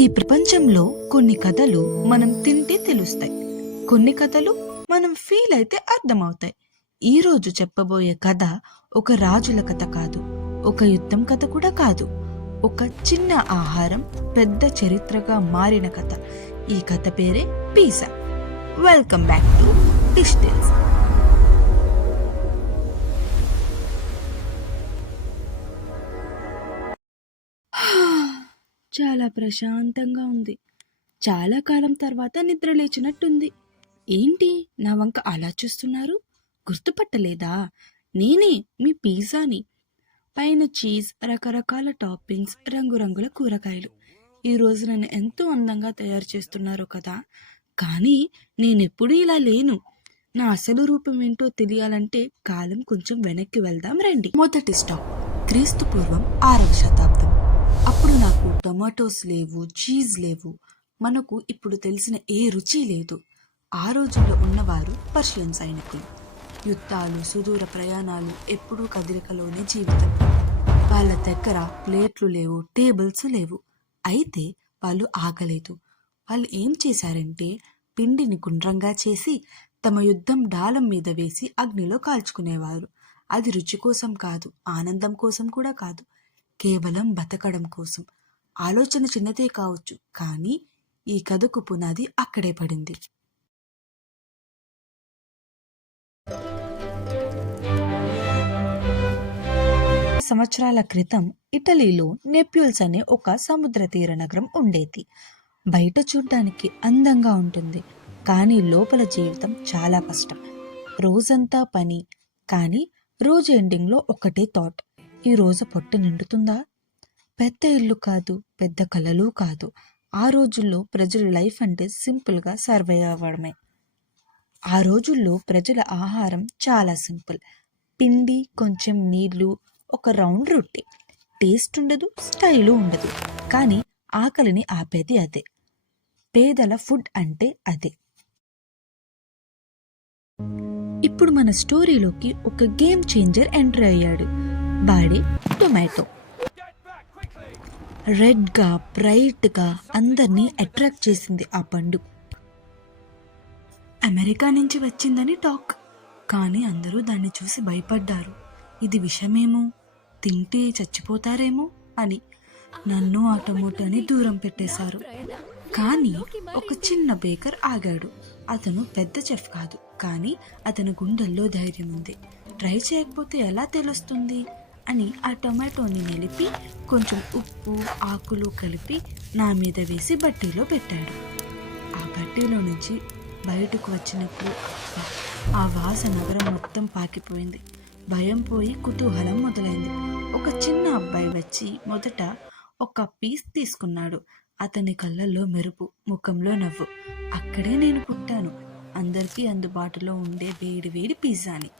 ఈ ప్రపంచంలో కొన్ని కథలు మనం తింటే తెలుస్తాయి, కొన్ని కథలు మనం ఫీల్ అయితే అర్థమవుతాయి. ఈ రోజు చెప్పబోయే కథ ఒక రాజుల కథ కాదు, ఒక యుద్ధం కథ కూడా కాదు, ఒక చిన్న ఆహారం పెద్ద చరిత్రగా మారిన కథ. ఈ కథ పేరే pizza. Welcome back to Dish Tales. చాలా ప్రశాంతంగా ఉంది. చాలా కాలం తర్వాత నిద్ర లేచినట్టుంది. ఏంటి నా వంక అలా చూస్తున్నారు? గుర్తుపట్టలేదా? నేనే మీ పిజ్జాని. పైన చీజ్, రకరకాల టాపింగ్స్, రంగురంగుల కూరగాయలు. ఈరోజు నన్ను ఎంతో అందంగా తయారు చేస్తున్నారు కదా. కానీ నేనెప్పుడూ ఇలా లేను. నా అసలు రూపం ఏంటో తెలియాలంటే కాలం కొంచెం వెనక్కి వెళ్దాం రండి. మొదటి స్టాప్ క్రీస్తు పూర్వం 6వ శతాబ్దం. అప్పుడు నాకు టొమాటోస్ లేవు, చీజ్ లేవు, మనకు ఇప్పుడు తెలిసిన ఏ రుచి లేదు. ఆ రోజుల్లో ఉన్నవారు పర్షియన్ సైనికులు. యుద్ధాలు, సుదూర ప్రయాణాలు, ఎప్పుడూ కదలికలోనే జీవితం. వాళ్ళ దగ్గర ప్లేట్లు లేవు, టేబుల్స్ లేవు. అయితే వాళ్ళు ఆగలేదు. వాళ్ళు ఏం చేశారంటే పిండిని గుండ్రంగా చేసి తమ యుద్ధం డాలం మీద వేసి అగ్నిలో కాల్చుకునేవారు. అది రుచి కోసం కాదు, ఆనందం కోసం కూడా కాదు, కేవలం బతకడం కోసం. ఆలోచన చిన్నదే కావచ్చు, కానీ ఈ కథకు పునాది అక్కడే పడింది. సంవత్సరాల క్రితం ఇటలీలో నెప్యూల్స్ అనే ఒక సముద్ర తీర నగరం ఉండేది. బయట చూడ్డానికి అందంగా ఉంటుంది, కానీ లోపల జీవితం చాలా కష్టం. రోజంతా పని, కానీ రోజు ఎండింగ్లో ఒకటే థాట్: ఈ రోజు పొట్ట నిండుతుందా? పెద్ద ఇల్లు కాదు, పెద్ద కలలు కాదు. ఆ రోజుల్లో ప్రజల లైఫ్ అంటే సింపుల్గా సర్వే అవ్వడమే. ఆ రోజుల్లో ప్రజల ఆహారం చాలా సింపుల్. పిండి, కొంచెం నీళ్లు, ఒక రౌండ్ రొట్టె. టేస్ట్ ఉండదు, స్టైలు ఉండదు, కానీ ఆకలిని ఆపేది అదే. పేదల ఫుడ్ అంటే అదే. ఇప్పుడు మన స్టోరీలోకి ఒక గేమ్ చేంజర్ ఎంటర్ అయ్యాడు. వాడే టొమాటో. రెడ్గా, బ్రైట్గా అందరినీ అట్రాక్ట్ చేసింది ఆ పండు. అమెరికా నుంచి వచ్చిందని టాక్, కానీ అందరూ దాన్ని చూసి భయపడ్డారు. ఇది విషమేమో, తింటే చచ్చిపోతారేమో అని. నన్ను ఆ టొమాటోని దూరం పెట్టేశారు. కానీ ఒక చిన్న బేకర్ ఆగాడు. అతను పెద్ద చెఫ్ కాదు, కానీ అతని గుండెల్లో ధైర్యం ఉంది. ట్రై చేయకపోతే ఎలా తెలుస్తుంది అని ఆ టొమాటోని నిలిపి కొంచెం ఉప్పు, ఆకులు కలిపి నా మీద వేసి బట్టీలో పెట్టాడు. ఆ బట్టీలో నుంచి బయటకు వచ్చినప్పుడు ఆ వాసన నగరం మొత్తం పాకిపోయింది. భయం పోయి కుతూహలం మొదలైంది. ఒక చిన్న అబ్బాయి వచ్చి మొదట ఒక పీస్ తీసుకున్నాడు. అతని కళ్ళల్లో మెరుపు, ముఖంలో నవ్వు. అక్కడే నేను పుట్టాను, అందరికీ అందుబాటులో ఉండే వేడి వేడి పిజ్జాని.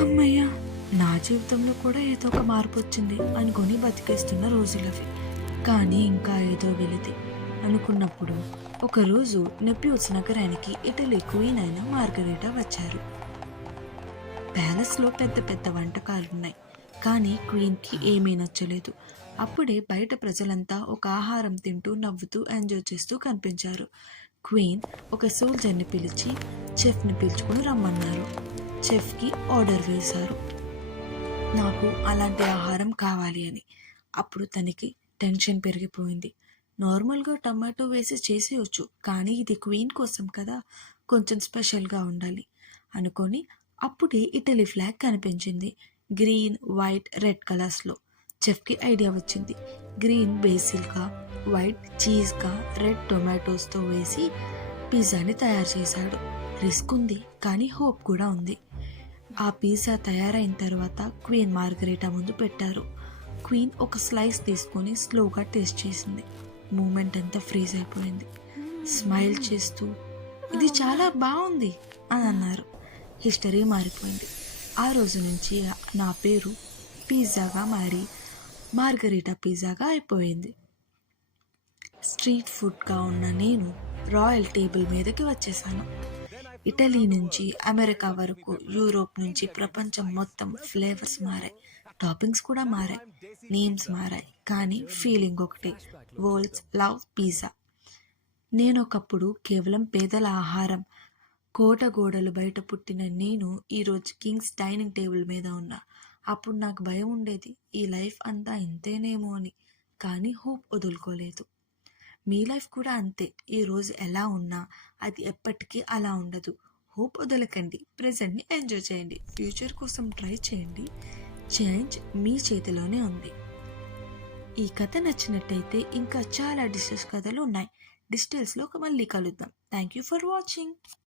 అమ్మయ్య, నా జీవితంలో కూడా ఏదో ఒక మార్పు వచ్చింది అనుకుని బతికేస్తున్న రోజులవి. కానీ ఇంకా ఏదో వెలితి అనుకున్నప్పుడు ఒకరోజు నెప్యూల్స్ నగరానికి ఇటలీ క్వీన్ అయిన మార్గరేటా వచ్చారు. ప్యాలెస్లో పెద్ద పెద్ద వంటకాలున్నాయి, కానీ క్వీన్కి ఏమీ నచ్చలేదు. అప్పుడే బయట ప్రజలంతా ఒక ఆహారం తింటూ నవ్వుతూ ఎంజాయ్ చేస్తూ కనిపించారు. క్వీన్ ఒక సోల్జర్ని పిలిచి చెఫ్ని పిలుచుకుని రమ్మన్నారు. చెఫ్కి ఆర్డర్ వేశారు, నాకు అలాంటి ఆహారం కావాలి అని. అప్పుడు తనకి టెన్షన్ పెరిగిపోయింది. నార్మల్గా టమాటో వేసి చేసేయచ్చు, కానీ ఇది క్వీన్ కోసం కదా, కొంచెం స్పెషల్గా ఉండాలి అనుకొని అప్పుడే ఇటలీ ఫ్లాగ్ కనిపించింది. గ్రీన్, వైట్, రెడ్ కలర్స్లో. చెఫ్కి ఐడియా వచ్చింది. గ్రీన్ బేసిల్గా, వైట్ చీజ్గా, రెడ్ టొమాటోస్తో వేసి పిజ్జాని తయారు చేశాడు. రిస్క్ ఉంది, కానీ హోప్ కూడా ఉంది. ఆ పిజ్జా తయారైన తర్వాత క్వీన్ మార్గరేటా ముందు పెట్టారు. క్వీన్ ఒక స్లైస్ తీసుకొని స్లోగా టేస్ట్ చేసింది. మూమెంట్ అంతా ఫ్రీజ్ అయిపోయింది. స్మైల్ చేస్తూ ఇది చాలా బాగుంది అని అన్నారు. హిస్టరీ మారిపోయింది. ఆ రోజు నుంచి నా పేరు పిజ్జాగా మారి మార్గరేటా పిజ్జాగా అయిపోయింది. స్ట్రీట్ ఫుడ్గా ఉన్న నేను రాయల్ టేబుల్ మీదకి వచ్చేసాను. ఇటలీ నుంచి అమెరికా వరకు, యూరోప్ నుంచి ప్రపంచం మొత్తం ఫ్లేవర్స్ మారాయి, టాపింగ్స్ కూడా మారాయి, నేమ్స్ మారాయి, కానీ ఫీలింగ్ ఒకటే. World's love pizza. నేనొకప్పుడు కేవలం పేదల ఆహారం, కోట గోడలు బయట పుట్టిన నేను ఈరోజు కింగ్స్ డైనింగ్ టేబుల్ మీద ఉన్నా. అప్పుడు నాకు భయం ఉండేది, ఈ లైఫ్ అంతా ఇంతేనేమో అని. కానీ హోప్ వదులుకోలేదు. మీ లైఫ్ కూడా అంతే. ఈరోజు ఎలా ఉన్నా అది ఎప్పటికీ అలా ఉండదు. హోప్ వదలకండి, ప్రజెంట్ని ఎంజాయ్ చేయండి, ఫ్యూచర్ కోసం ట్రై చేయండి. చేంజ్ మీ చేతిలోనే ఉంది. ఈ కథ నచ్చినట్టయితే ఇంకా చాలా డిషెస్ కథలు ఉన్నాయి. డిజిటల్స్లో మళ్ళీ కలుద్దాం. Thank you for watching.